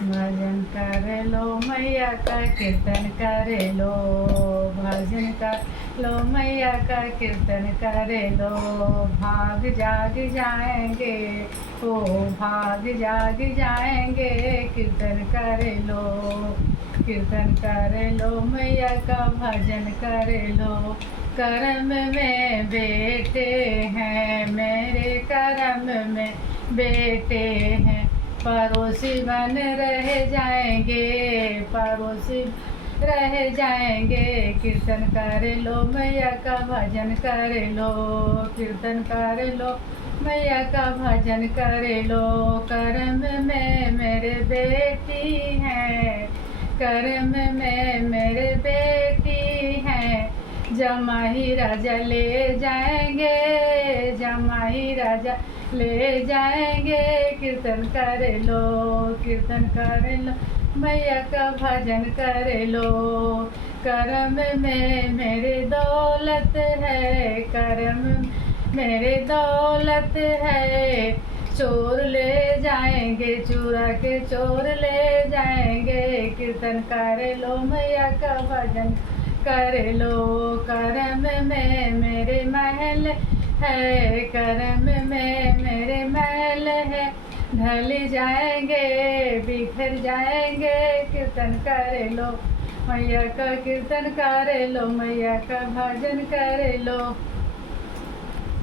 भजन कर लो मैया का, कीर्तन कर लो। भजन कर लो मैया का, कीर्तन कर लो। भाग जाग जाएंगे, ओ भाग जाग जाएंगे, कीर्तन कर लो। कीर्तन कर लो मैया का, भजन कर लो। करम में बेटे हैं मेरे, करम में बेटे हैं। पड़ोसी बन रह जाएंगे, पड़ोसी रह जाएंगे। कीर्तन कर लो मैया का, भजन कर लो। कीर्तन कर लो मैया का, भजन कर लो। करम में मेरे बेटी हैं, करम में मेरे बेटी हैं। जमाई राजा ले जाएंगे, जमाई राजा ले जाएंगे। कीर्तन कर लो, कीर्तन कर लो मैया का, भजन कर लो। करम में मेरे दौलत है, करम मेरे दौलत है। चोर ले जाएंगे, चुरा के चोर ले जाएंगे। कीर्तन कर लो मैया का, भजन कर लो। करम में मेरे महल है, करम में मेरे महल है। ढल जाएंगे, बिखर जाएंगे। कीर्तन कर लो मैया का, कीर्तन कर लो मैया का, भजन कर लो।